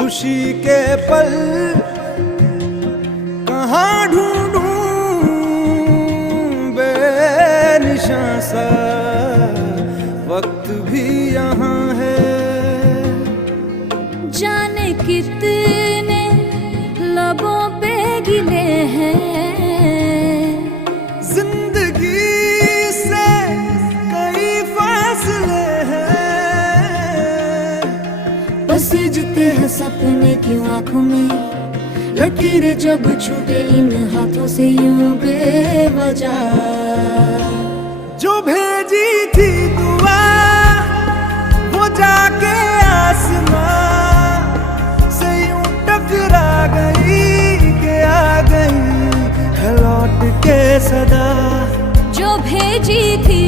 खुशी के पल कहाँ ढूंढूं, बेनिशां सा वक्त भी यहाँ है। जाने कितने लबों पे गिले हैं, जिंदगी से कई फासले हैं। पसीजते हैं सपने की आंखों में, लकीरें जब छूटे इन हाथों से यूं बेवजह। जो भेजी थी दुआ वो जाके आसमां से यूं टकरा गई कि आ गई है लौट के सदा। जो भेजी थी